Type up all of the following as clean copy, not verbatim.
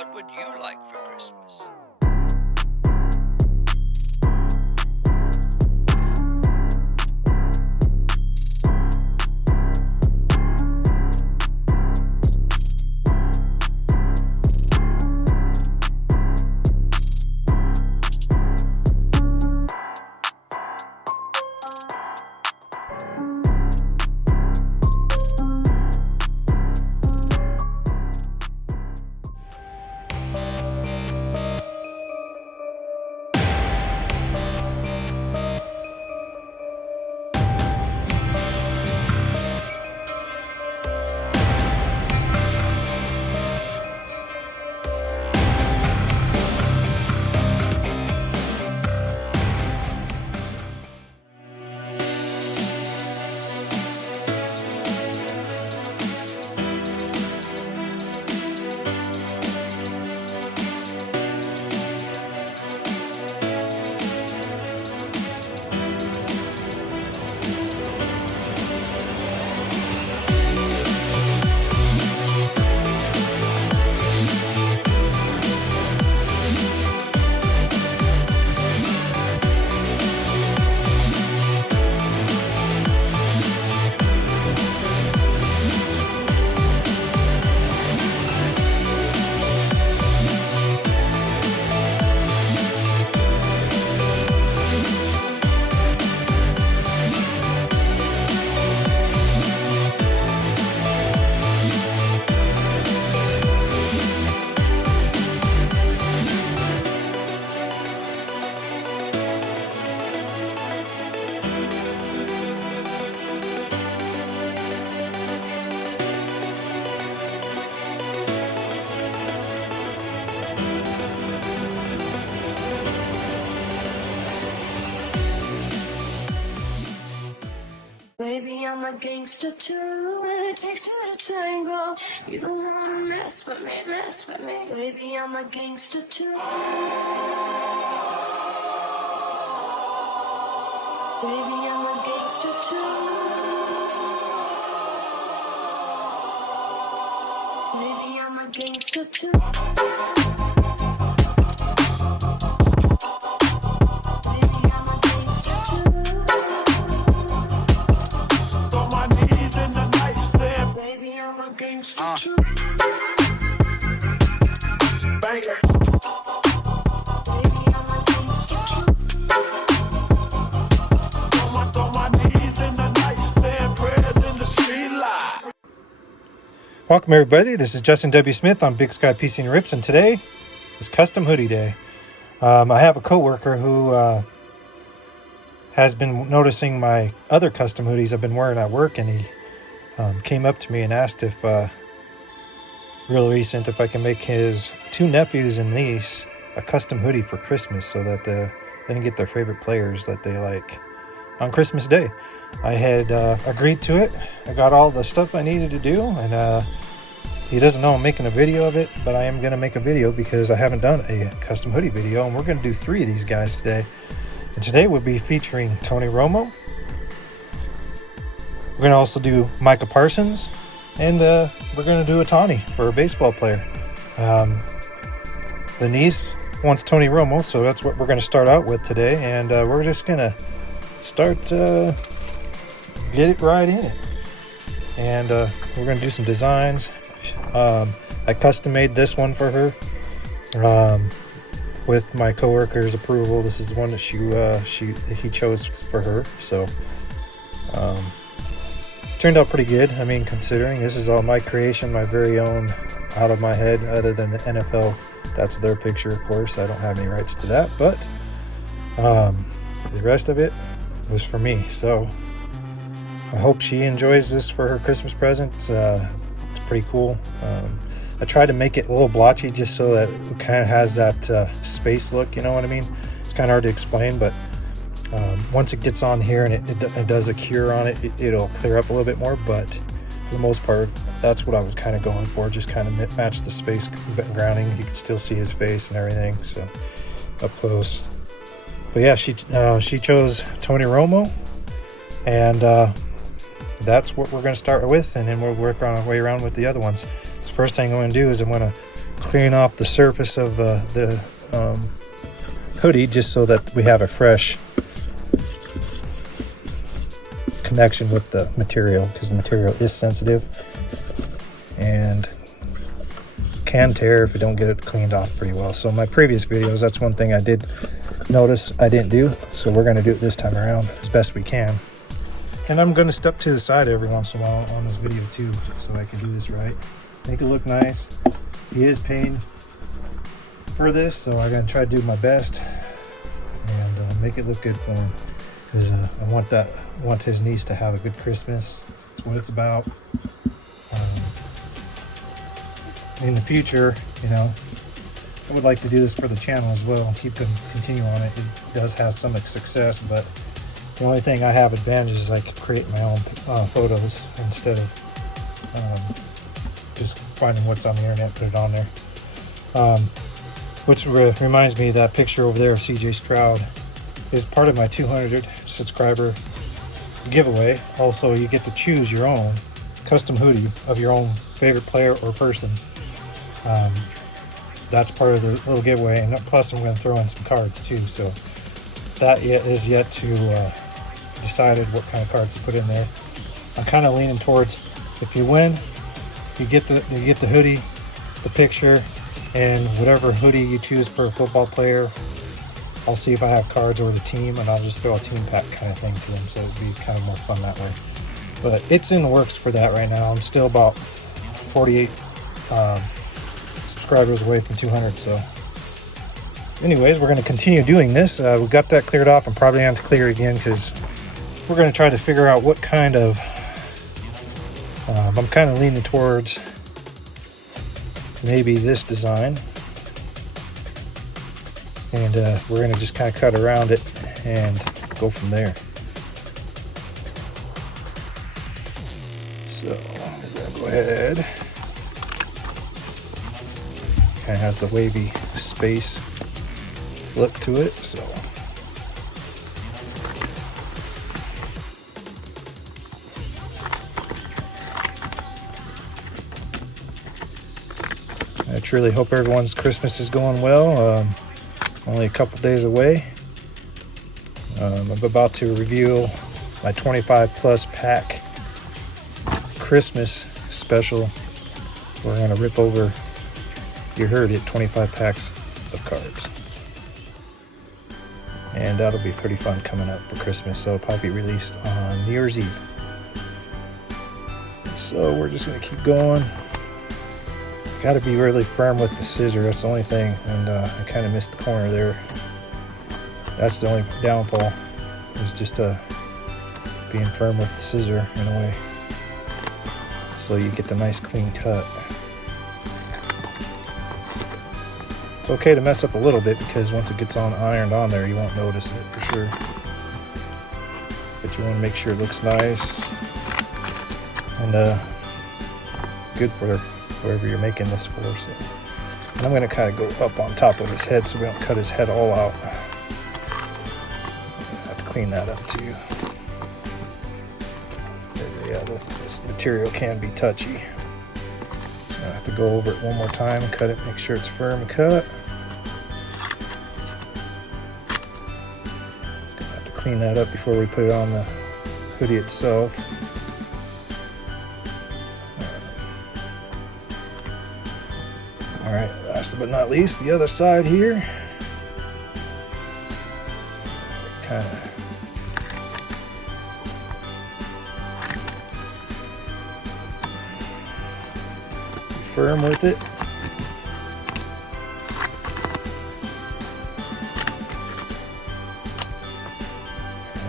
What would you like for Christmas? Baby, I'm a gangster too, and it takes two to tango. You don't wanna mess with me, mess with me. Baby, I'm a gangster too. Baby, I'm a gangster too. Baby, I'm a gangster too. Welcome everybody, this is Justin W. Smith on Big Sky PC and Rips, and today is Custom Hoodie Day. I have a coworker who has been noticing my other custom hoodies I've been wearing at work, and he came up to me and asked if, real recent, if I can make his two nephews and niece a custom hoodie for Christmas so that they can get their favorite players that they like on Christmas Day. I had agreed to it. I got all the stuff I needed to do, and he doesn't know I'm making a video of it, but I am going to make a video because I haven't done a custom hoodie video, and we're going to do 3 of these guys today. And today we'll be featuring Tony Romo. We're going to also do Micah Parsons, and we're going to do Ohtani for a baseball player. The niece wants Tony Romo, so that's what we're going to start out with today, and we're just going to start get it right in it. And we're going to do some designs. I custom made this one for her with my coworker's approval. This is the one that he chose for her, so turned out pretty good. I mean, considering this is all my creation, my very own, out of my head, other than the NFL. That's their picture, of course. I don't have any rights to that, but the rest of it was for me. So I hope she enjoys this for her Christmas presents. It's pretty cool. I tried to make it a little blotchy just so that it kind of has that space look, you know what I mean? It's kind of hard to explain, but once it gets on here and it does a cure on it, it'll clear up a little bit more. But for the most part, that's what I was kind of going for, just kind of match the space grounding. You can still see his face and everything, so up close. But yeah, she chose Tony Romo, and that's what we're going to start with, and then we'll work our way around with the other ones. So the first thing I'm going to do is I'm going to clearing off the surface of the hoodie just so that we have a fresh connection with the material, because the material is sensitive and can tear if you don't get it cleaned off pretty well. So in my previous videos, that's one thing I did notice I didn't do, so we're going to do it this time around as best we can. And I'm going to step to the side every once in a while on this video too, so I can do this right, make it look nice. He is paying for this, so I'm going to try to do my best and make it look good for him, because I want his niece to have a good Christmas. That's what it's about. In the future, you know, I would like to do this for the channel as well and continue on it. It does have some success, but the only thing I have advantage is I can create my own photos instead of just finding what's on the internet, put it on there. Which reminds me, that picture over there of CJ Stroud is part of my 200 subscriber giveaway. Also, you get to choose your own custom hoodie of your own favorite player or person. That's part of the little giveaway, and plus I'm going to throw in some cards too, so that is yet to decided what kind of cards to put in there. I'm kind of leaning towards, if you win, you get the hoodie, the picture, and whatever hoodie you choose for a football player. I'll see if I have cards or the team, and I'll just throw a team pack kind of thing to them, so it'd be kind of more fun that way. But it's in the works for that right now. I'm still about 48 subscribers away from 200, so anyways, we're going to continue doing this. We got that cleared off. I'm probably going to have to clear it again, because we're going to try to figure out what kind of I'm kind of leaning towards maybe this design, and we're going to just kind of cut around it and go from there. So I'm going to go ahead. Kind of has the wavy space look to it, so I truly hope everyone's Christmas is going well. Only a couple days away. I'm about to reveal my 25 plus pack Christmas special. We're going to rip over, you heard it, 25 packs of cards. And that'll be pretty fun coming up for Christmas, so it'll probably be released on New Year's Eve. So we're just going to keep going. Got to be really firm with the scissor, that's the only thing, and I kind of missed the corner there. That's the only downfall, is just being firm with the scissor in a way, so you get the nice clean cut. It's okay to mess up a little bit, because once it gets ironed on there, you won't notice it for sure. But you want to make sure it looks nice and good for wherever you're making this for. So, and I'm going to kind of go up on top of his head so we don't cut his head all out. I have to clean that up too. Yeah, this material can be touchy. So I have to go over it one more time, cut it, make sure it's firm cut. Have to clean that up before we put it on the hoodie itself. All right, last but not least, the other side here. Kind of be firm with it.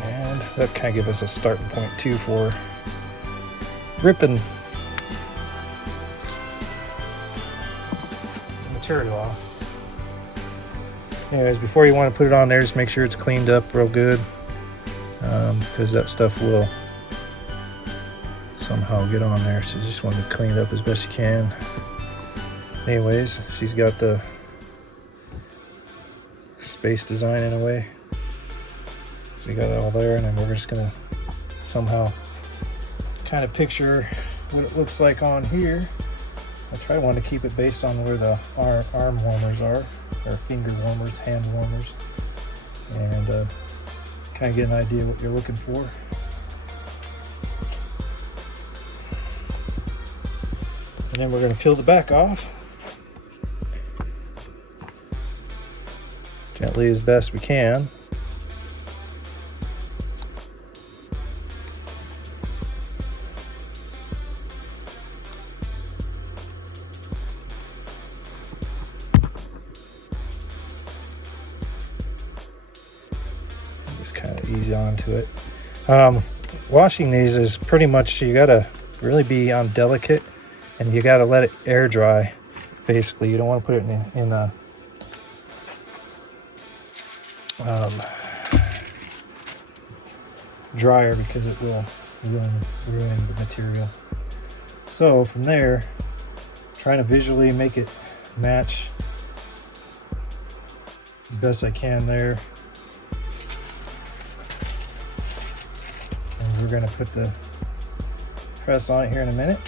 And that kind of gives us a starting point too for ripping material off. Anyways, before you want to put it on there, just make sure it's cleaned up real good, because that stuff will somehow get on there, so you just want to clean it up as best you can. Anyways, she's got the space design in a way, so you got that all there, and then we're just gonna somehow kind of picture what it looks like on here. I try to want to keep it based on where the arm warmers are, or finger warmers, hand warmers, and kind of get an idea what you're looking for. And then we're going to peel the back off gently as best we can. Just kind of ease onto it. Washing these is pretty much, you gotta really be on delicate, and you gotta let it air dry. Basically, you don't want to put it in a dryer, because it will ruin the material. So from there, trying to visually make it match as best I can there. And we're going to put the press on it here in a minute.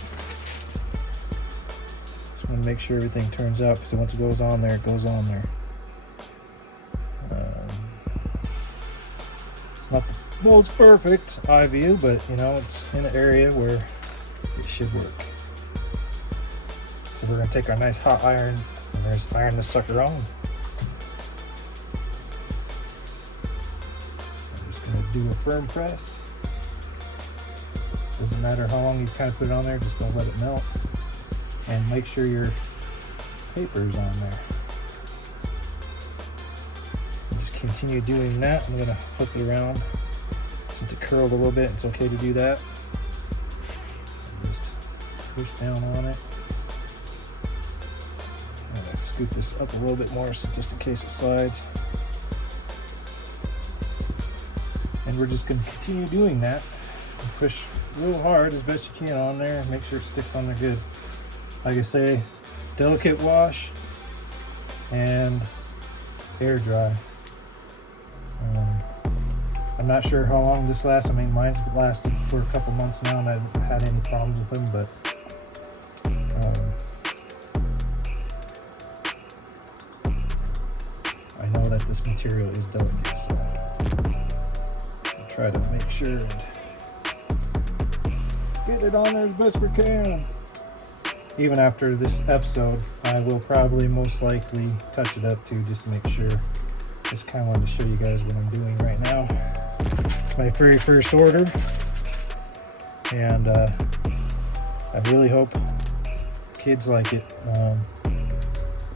Just want to make sure everything turns out, because once it goes on there, it goes on there. It's not the most perfect eye view, but you know, it's in an area where it should work. So we're going to take our nice hot iron and just iron this sucker on. I'm just going to do a firm press. Doesn't matter how long you kind of put it on there, just don't let it melt. And make sure your paper is on there. Just continue doing that. I'm going to flip it around. Since it curled a little bit, it's okay to do that. Just push down on it. I'm going to scoot this up a little bit more, so just in case it slides. And we're just going to continue doing that. And push real hard as best you can on there. Make sure it sticks on there good. Like I say, delicate wash and air dry. I'm not sure how long this lasts. I mean, mine's lasted for a couple months now, and I haven't had any problems with them, but I know that this material is delicate, so I'll try to make sure and get it on there as best we can. Even after this episode, I will probably most likely touch it up too, just to make sure. Just kind of wanted to show you guys what I'm doing right now. It's my very first order, and I really hope kids like it.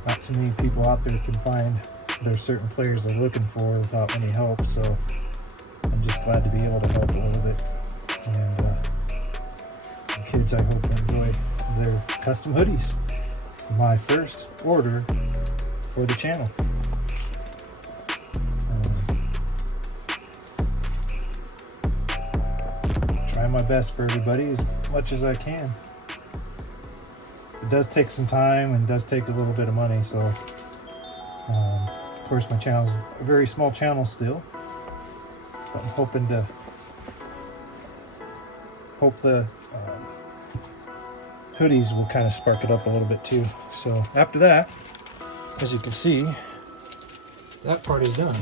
Not too many people out there can find there's certain players they're looking for without any help, so I'm just glad to be able to help a little bit. And the kids, I hope, enjoy their custom hoodies. My first order for the channel. Try my best for everybody as much as I can. It does take some time and does take a little bit of money, so of course my channel is a very small channel still, but I'm hoping to the hoodies will kind of spark it up a little bit too. So after that, as you can see, that part is done.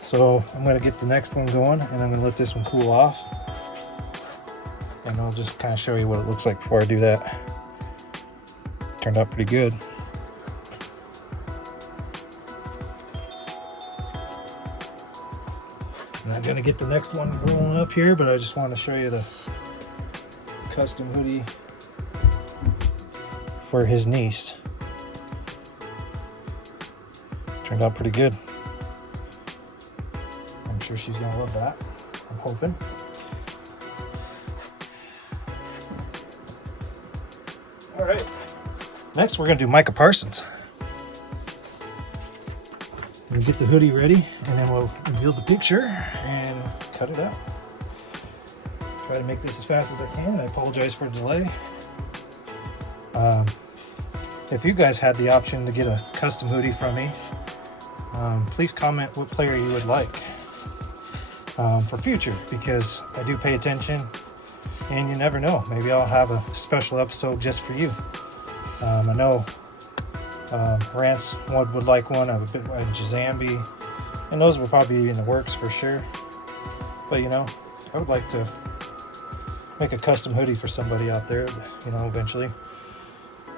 So I'm going to get the next one going, and I'm going to let this one cool off, and I'll just kind of show you what it looks like before I do that. Turned out pretty good. And I'm going to get the next one rolling up here, but I just want to show you the custom hoodie for his niece. Turned out pretty good. I'm sure she's going to love that. I'm hoping. All right. Next, we're going to do Micah Parsons. We'll get the hoodie ready, and then we'll reveal the picture and cut it out. Try to make this as fast as I can. I apologize for the delay. If you guys had the option to get a custom hoodie from me, please comment what player you would like for future, because I do pay attention, and you never know. Maybe I'll have a special episode just for you. I know Rance would like one. I have a bit of Jazambi, and those will probably be in the works for sure. But you know, I would like to make a custom hoodie for somebody out there, you know, eventually,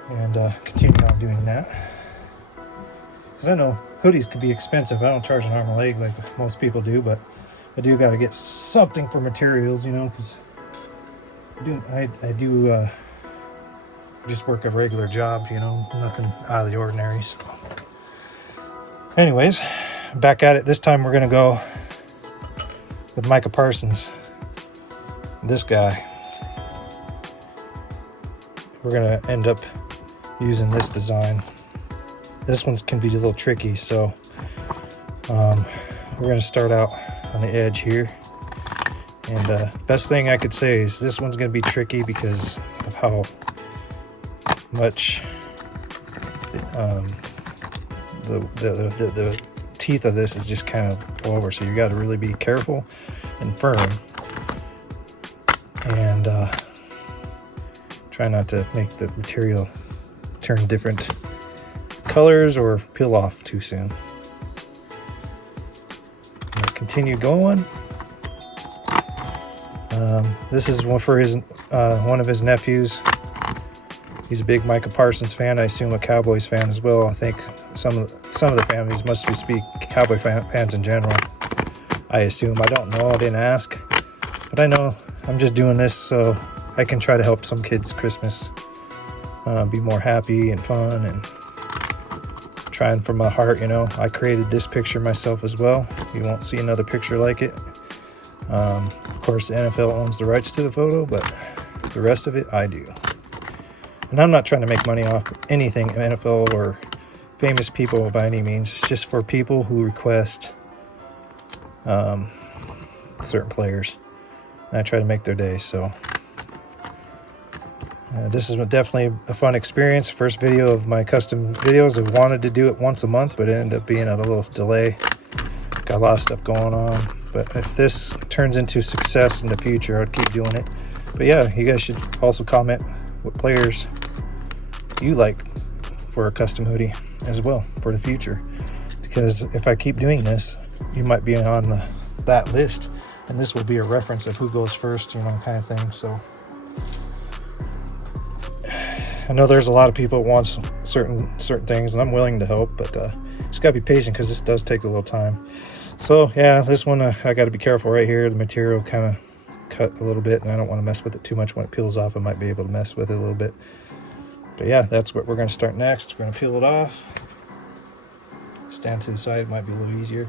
and continue on doing that. Because I know hoodies can be expensive. I don't charge an arm and leg like most people do, but I do got to get something for materials, you know, because I do just work a regular job, you know, nothing out of the ordinary. So, anyways, back at it. This time we're gonna go with Micah Parsons. This guy. We're gonna end up using this design. This one's can be a little tricky, so we're gonna start out on the edge here. And best thing I could say is this one's gonna be tricky because of how much the teeth of this is just kind of over, so you got to really be careful and firm, and try not to make the material turn different colors or peel off too soon. I'm gonna continue going. This is one for his one of his nephews. He's a big Micah Parsons fan. I assume a Cowboys fan as well. I think some of the families must be Cowboy fans in general. I assume. I don't know. I didn't ask, but I know I'm just doing this so I can try to help some kids' Christmas be more happy and fun, and trying from my heart. You know, I created this picture myself as well. You won't see another picture like it. Of course, the NFL owns the rights to the photo, but the rest of it I do. And I'm not trying to make money off anything NFL or famous people by any means. It's just for people who request certain players, and I try to make their day. So this is definitely a fun experience. First video of my custom videos. I wanted to do it once a month, but it ended up being a little delay. Got a lot of stuff going on. But if this turns into success in the future, I'll keep doing it. But yeah, you guys should also comment what players you like for a custom hoodie as well for the future, because if I keep doing this, you might be on that list, and this will be a reference of who goes first, you know, kind of thing. So I know there's a lot of people that want certain things, and I'm willing to help, but just gotta be patient because this does take a little time. So yeah, this one I got to be careful right here. The material kind of cut a little bit, and I don't want to mess with it too much. When it peels off, I might be able to mess with it a little bit. But yeah, that's what we're going to start next. We're going to peel it off. Stand to the side, it might be a little easier.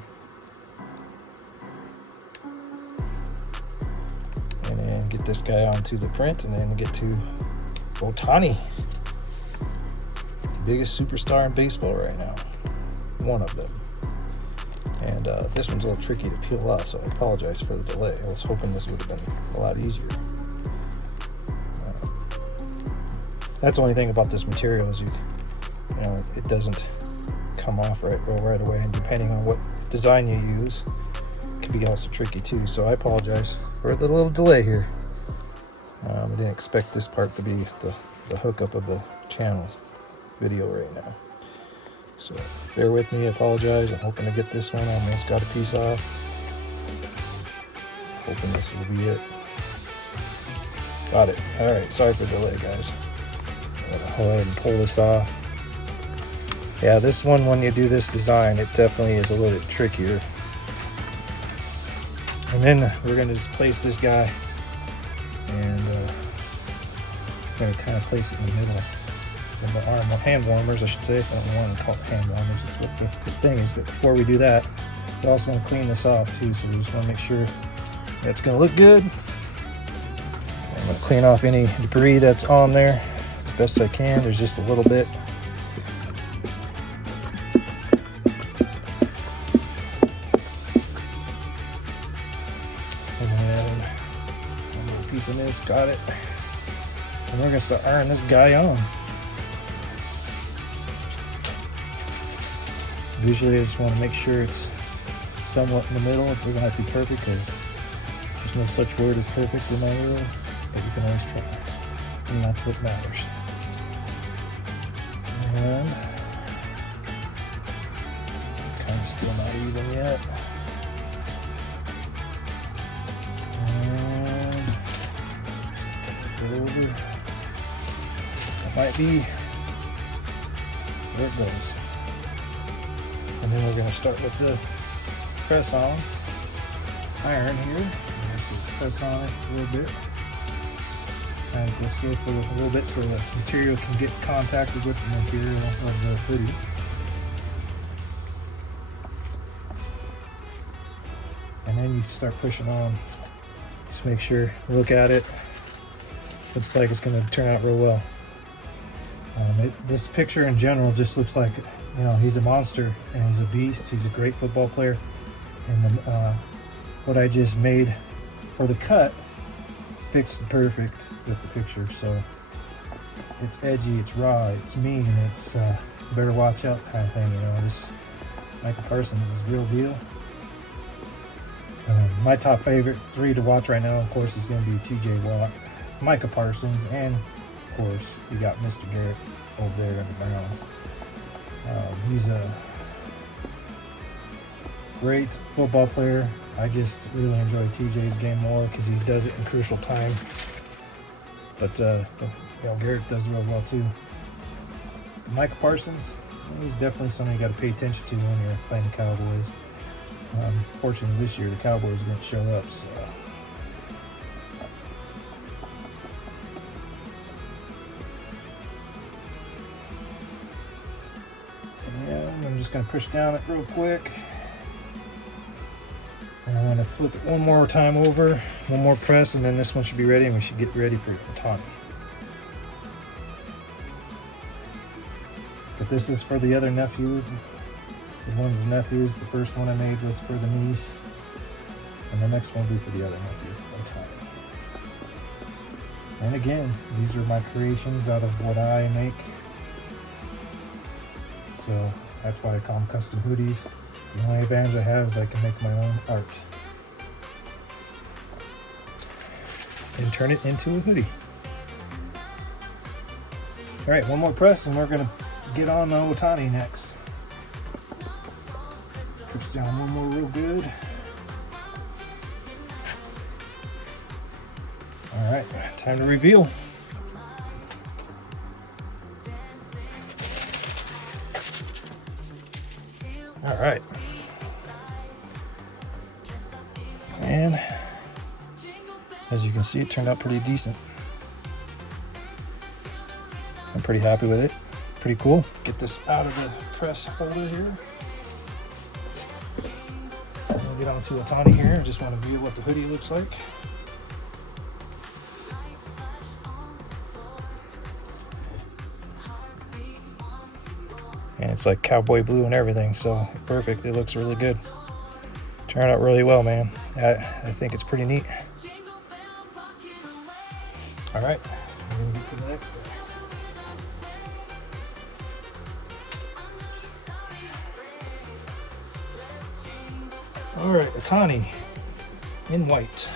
And then get this guy onto the print, and then get to Ohtani. Biggest superstar in baseball right now. One of them. And this one's a little tricky to peel off, so I apologize for the delay. I was hoping this would have been a lot easier. That's the only thing about this material is you know, it doesn't come off right away, and depending on what design you use, it can be also tricky too. So I apologize for the little delay here. I didn't expect this part to be the hookup of the channel video right now. So bear with me, I apologize. I'm hoping to get this one. I almost got a piece off. Hoping this will be it. Got it. All right, sorry for the delay, guys. I'm gonna go ahead and pull this off. Yeah, this one, when you do this design, it definitely is a little bit trickier. And then we're gonna just place this guy, and we're gonna kind of place it in the middle. The arm, hand warmers, I should say. I don't want to call it hand warmers. That's what the thing is. But before we do that, we also want to clean this off too. So we just want to make sure that's going to look good. I'm going to clean off any debris that's on there as best I can. There's just a little bit. And then a little piece of this, got it. And we're going to start ironing this guy on. Usually I just want to make sure it's somewhat in the middle. It doesn't have to be perfect, because there's no such word as perfect in my world, but you can always try, and that's what matters. And kind of still not even yet. And just over. That might be where it goes. And then we're going to start with the press on iron here. Just press on it a little bit. And go slow for a little bit so the material can get contacted with the material of the hoodie. And then you start pushing on. Just make sure, look at it. Looks like it's going to turn out real well. This picture in general just looks like, you know, he's a monster and he's a beast. He's a great football player. And what I just made for the cut fits perfect with the picture. So it's edgy, it's raw, it's mean, it's better watch out kind of thing. You know, this Michael Parsons is real deal. My top favorite 3 to watch right now, of course, is going to be T.J. Watt, Micah Parsons, and of course you got Mr. Garrett over there in the Browns. He's a great football player. I just really enjoy TJ's game more because he does it in crucial time. But you know, Garrett does real well too. Micah Parsons, he's definitely something you got to pay attention to when you're playing the Cowboys. Fortunately this year the Cowboys didn't show up, so and I'm just going to push down it real quick. And I'm going to flip it one more time over, one more press, and then this one should be ready, and we should get ready for Ohtani. But this is for the other nephew. One of the nephews. The first one I made was for the niece, and the next one will be for the other nephew, Ohtani. And again, these are my creations out of what I make. So that's why I call them custom hoodies. The only advantage I have is I can make my own art and turn it into a hoodie. All right, one more press and we're gonna get on the Ohtani next. Push down one more real good. All right, time to reveal. All right. And as you can see, it turned out pretty decent. I'm pretty happy with it. Pretty cool. Let's get this out of the press holder here. We'll get on to Ohtani here. I just want to view what the hoodie looks like. And it's like cowboy blue and everything, so perfect. It looks really good. Turned out really well, man. I think it's pretty neat. All right, we're gonna get to the next guy. All right, Ohtani in white.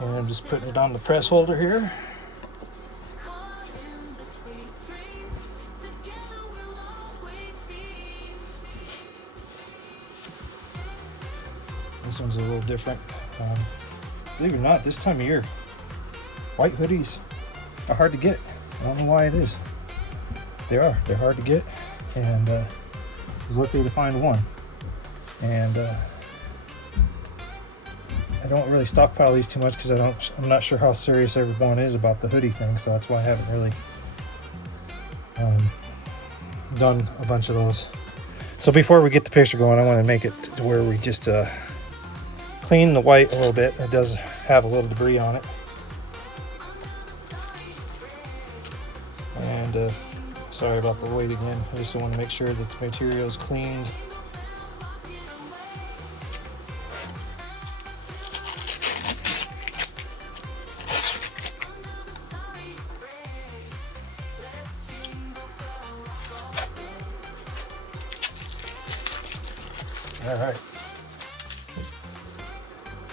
And I'm just putting it on the press holder here. This one's a little different. Believe it or not, this time of year, white hoodies are hard to get. I don't know why it is. They are. They're hard to get, and I was lucky to find one. And I don't really stockpile these too much because I'm not sure how serious everyone is about the hoodie thing, so that's why I haven't really done a bunch of those. So before we get the picture going, I want to make it to where we just clean the white a little bit. It does have a little debris on it. And sorry about the weight again. I just want to make sure that the material is cleaned. All right.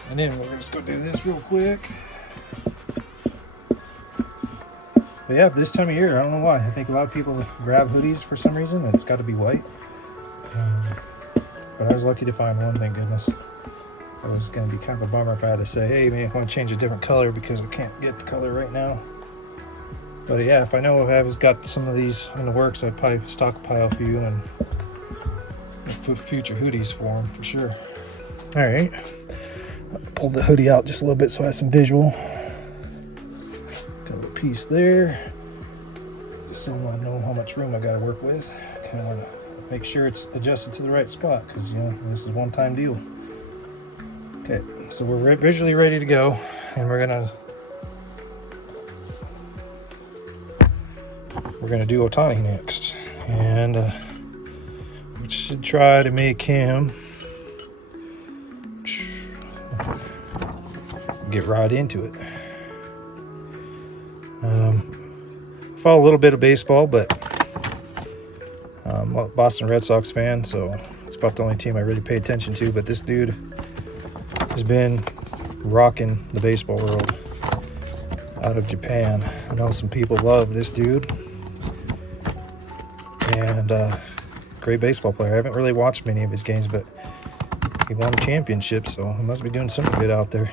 And then we're just gonna do this real quick. But yeah, this time of year, I don't know why. I think a lot of people grab hoodies for some reason, and it's got to be white. But I was lucky to find one, thank goodness. It was going to be kind of a bummer if I had to say, hey, man, I want to change a different color because I can't get the color right now. But yeah, if I know I've got some of these in the works, I'd probably stockpile a few and future hoodies for them for sure. All right, pulled the hoodie out just a little bit so I have some visual. Got a piece there. Still want to know how much room I got to work with. Kind of want to make sure it's adjusted to the right spot because, you know, this is a one-time deal. Okay, so we're visually ready to go, and we're gonna do Ohtani next, and we should try to make him get right into it. I follow a little bit of baseball, but I'm a Boston Red Sox fan, so it's about the only team I really pay attention to. But this dude has been rocking the baseball world out of Japan. I know some people love this dude, and great baseball player. I haven't really watched many of his games, but he won a championship, so he must be doing something good out there.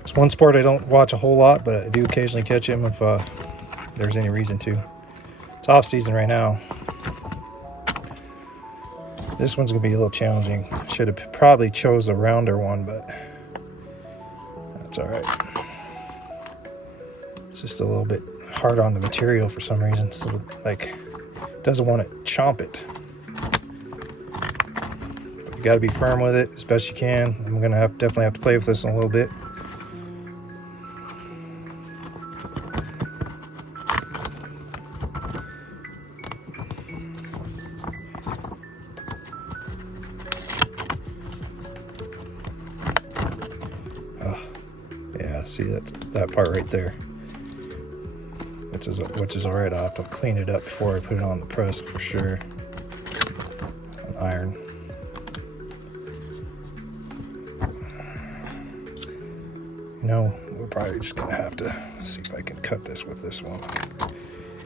It's one sport I don't watch a whole lot, but I do occasionally catch him if there's any reason to. It's off season right now. This one's gonna be a little challenging. Should have probably chose a rounder one, but that's all right. It's just a little bit hard on the material for some reason, so like doesn't want to chomp it. But you got to be firm with it as best you can. I'm gonna definitely have to play with this in a little bit. See that part right there, which is all right. I'll have to clean it up before I put it on the press for sure. An iron. You know, we're probably just gonna have to see if I can cut this with this one.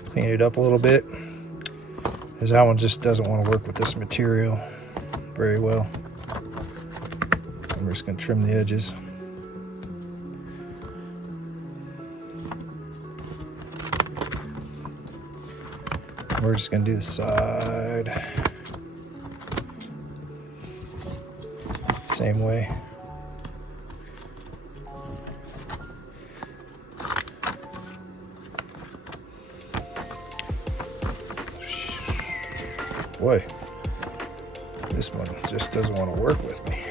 Clean it up a little bit, because that one just doesn't want to work with this material very well. I'm just gonna trim the edges. We're just going to do the side same way. Boy, this one just doesn't want to work with me.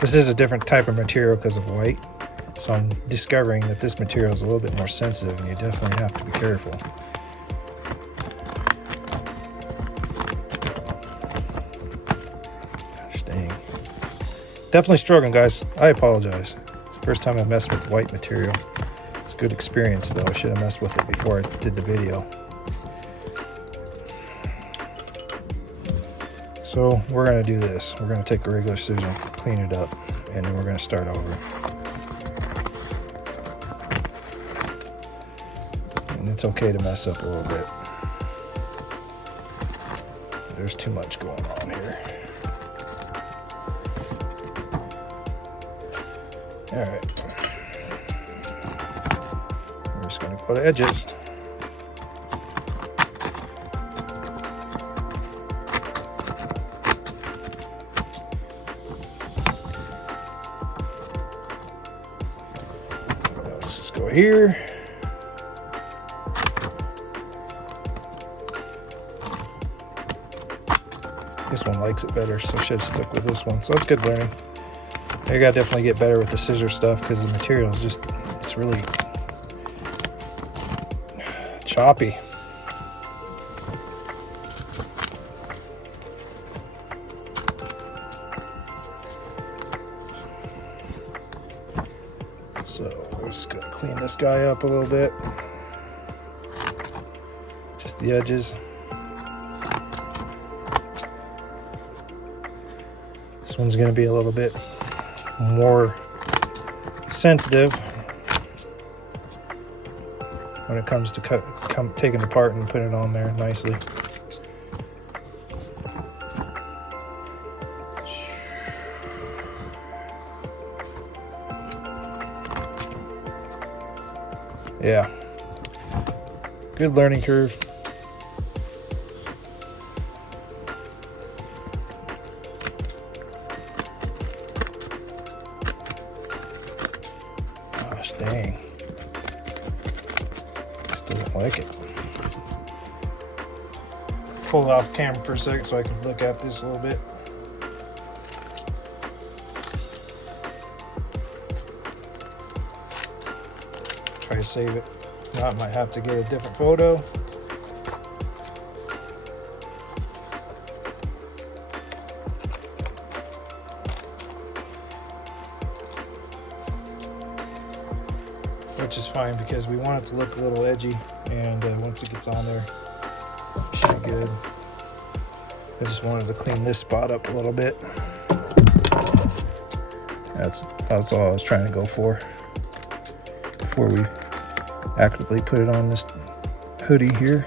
This is a different type of material because of white, so I'm discovering that this material is a little bit more sensitive, and you definitely have to be careful. Definitely struggling, guys. I apologize. It's the first time I've messed with white material. It's a good experience, though. I should have messed with it before I did the video. So we're going to do this. We're going to take a regular scissor, clean it up, and then we're going to start over. And it's okay to mess up a little bit. There's too much going on here. All right, we're just going to go to edges. Let's just go here. This one likes it better, so I should stick with this one. So it's good learning. I gotta definitely get better with the scissor stuff because the material is just, it's really choppy. So we're just gonna clean this guy up a little bit. Just the edges. This one's gonna be a little bit more sensitive. when it comes to taking it apart and putting it on there nicely. Yeah, good learning curve. Gosh dang, just doesn't like it. Pull it off camera for a second so I can look at this a little bit. Try to save it. If not, might have to get a different photo. Which is fine because we want it to look a little edgy, and once it gets on there, it should be good. I just wanted to clean this spot up a little bit. That's all I was trying to go for before we actively put it on this hoodie here.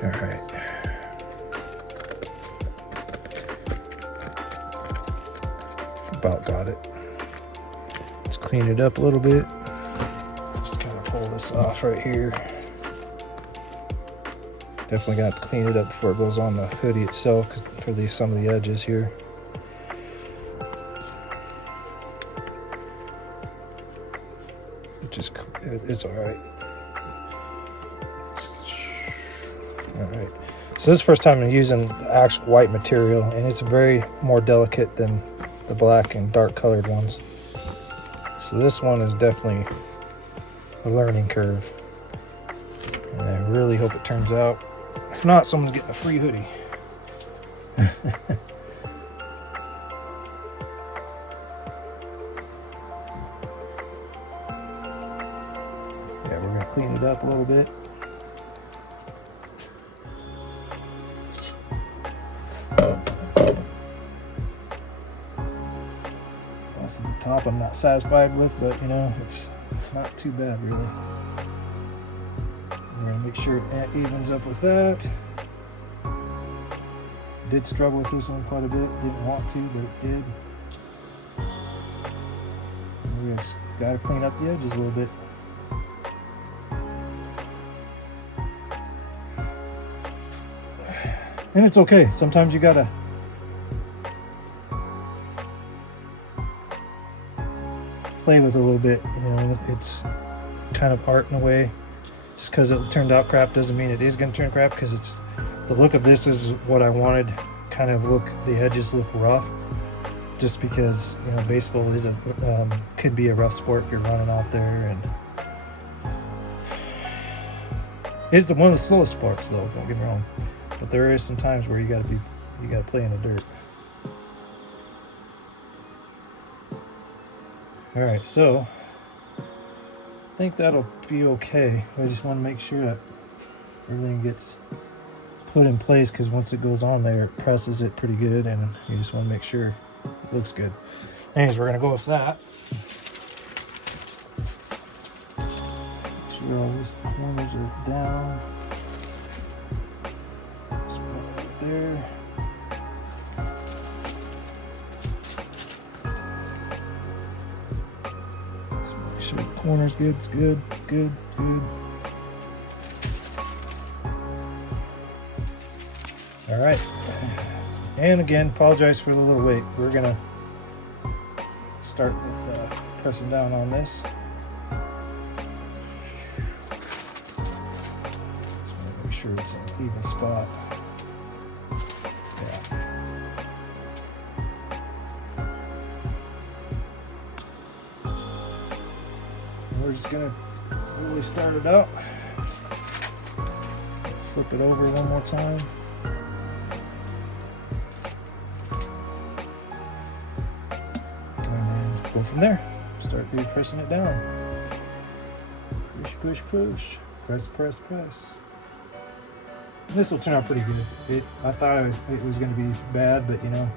All right. About got it. Let's clean it up a little bit. Just kind of pull this off right here. Definitely got to clean it up before it goes on the hoodie itself for some of the edges here. It's all right. All right. So this is the first time I'm using the actual white material, and it's very more delicate than the black and dark colored ones. So this one is definitely a learning curve, and I really hope it turns out. If not, someone's getting a free hoodie. Yeah, we're gonna clean it up a little bit. That's the top I'm not satisfied with, but you know, it's not too bad really. We're gonna make sure it evens up with that. Did struggle with this one quite a bit. Didn't want to, but it did. We just gotta clean up the edges a little bit. And it's okay. Sometimes you gotta play with it a little bit. You know, it's kind of art in a way. Just because it turned out crap doesn't mean it is going to turn crap, because it's the look of this is what I wanted. Kind of look, the edges look rough, just because, you know, baseball is could be a rough sport if you're running out there, and it's one of the slowest sports though, don't get me wrong, but there is some times where you got to play in the dirt. All right, so I think that'll be okay. I just want to make sure that everything gets put in place, because once it goes on there, it presses it pretty good, and you just want to make sure it looks good. Anyways, we're gonna go with that. Make sure all these corners are down. Just put it right there. Just make sure the corner's good. It's good, good, good. All right, and again, apologize for the little wait. We're gonna start with pressing down on this. Just want to make sure it's an even spot. Yeah. And we're just gonna slowly start it out. Flip it over one more time. Go from there. Start pressing it down. Push, push, push. Press, press, press. This will turn out pretty good. I thought it was going to be bad, but you know,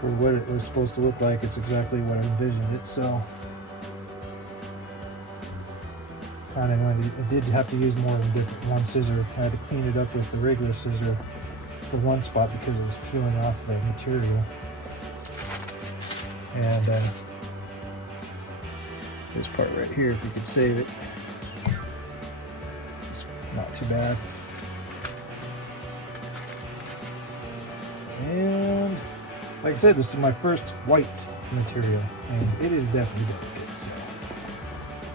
for what it was supposed to look like, it's exactly what I envisioned it. So, kind of, I did have to use more than one scissor. I had to clean it up with the regular scissor for one spot because it was peeling off the material. And this part right here, if you could save it, it's not too bad. And like I said, this is my first white material, and it is definitely good. So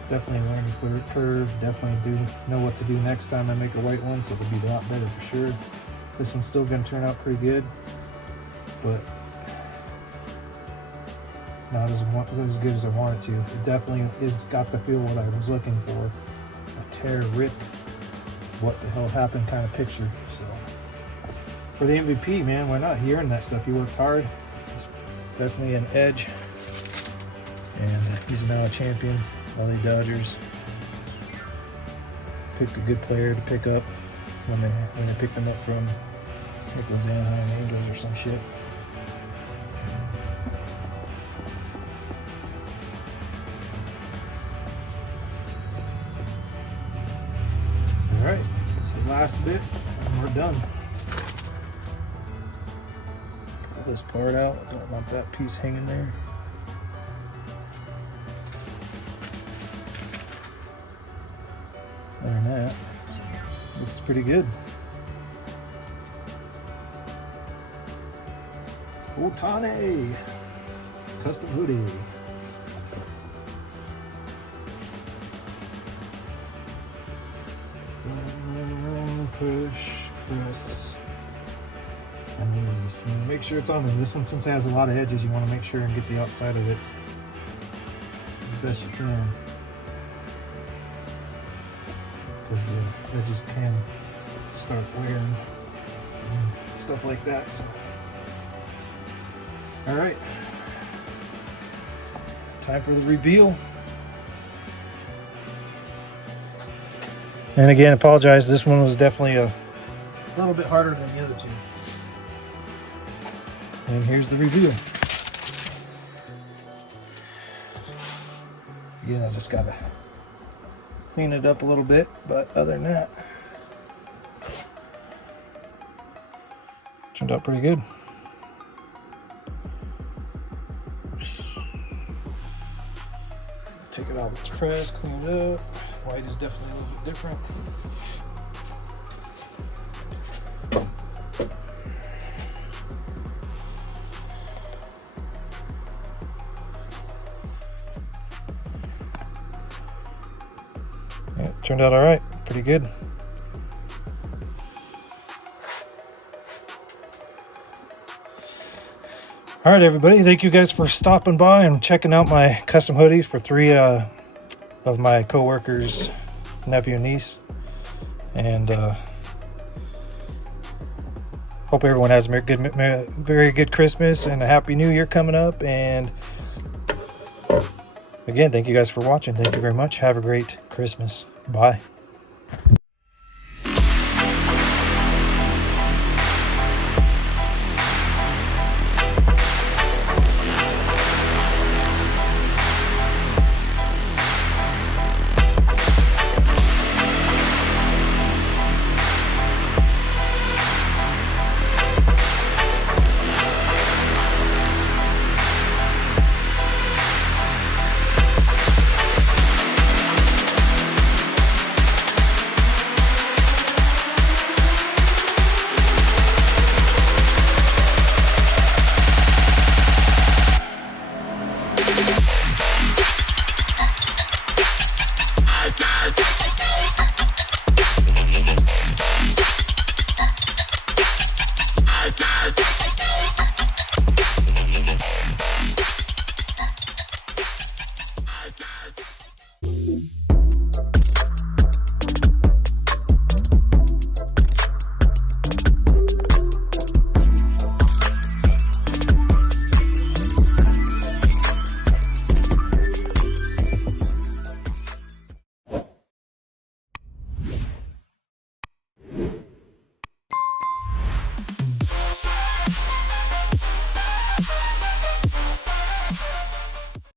definitely a learning curve. Definitely do know what to do next time I make a white one, so it'll be a lot better for sure. This one's still going to turn out pretty good, but not as good as I want it to. It definitely is got the feel what I was looking for. A tear, rip, what the hell happened kind of picture. So for the MVP, man, why not? He earned that stuff. He worked hard. He's definitely an edge, and he's now a champion. LA Dodgers picked a good player to pick up when they picked him up from, I think it was Anaheim Angels or some shit. Alright, it's the last bit and we're done. Pull this part out. I don't want that piece hanging there. Other than that, looks pretty good. Ohtani custom hoodie. Push, press, and knees. Make sure it's on there. This one, since it has a lot of edges, you want to make sure and get the outside of it as best you can, because the edges can start wearing and stuff like that. So, all right, time for the reveal. And again, apologize. This one was definitely a little bit harder than the other two. And here's the reveal. Again, I just gotta clean it up a little bit, but other than that, turned out pretty good. Take it out of its press, clean it up. White is definitely a little bit different. Yeah, it turned out all right. Pretty good. All right, everybody. Thank you guys for stopping by and checking out my custom hoodies for 3 of my co-workers' nephew and niece, and hope everyone has a very good Christmas and a happy New Year coming up. And again, thank you guys for watching. Thank you very much. Have a great Christmas. Bye.